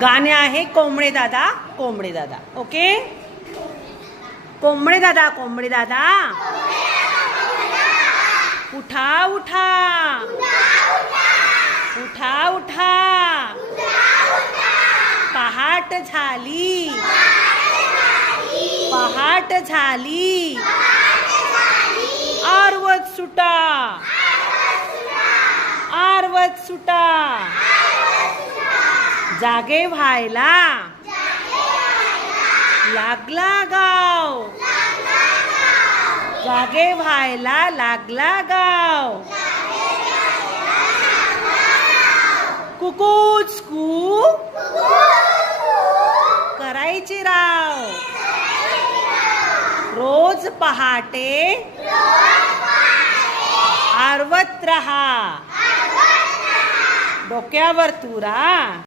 गाणे आहे कोंबडे दादा कोंबडे दादा. ओके. कोंबडे दादा कोंबडे दादा उठा उठा उठा उठा पहाट झाली पहाट झाली आरवत सुटा आरवत सुटा जागे व्हायला लागला गाव जागे व्हायला लागला गाव कुकूच कू करायची राव रोज पहाटे आरवत रहा डोक्यावर तुरा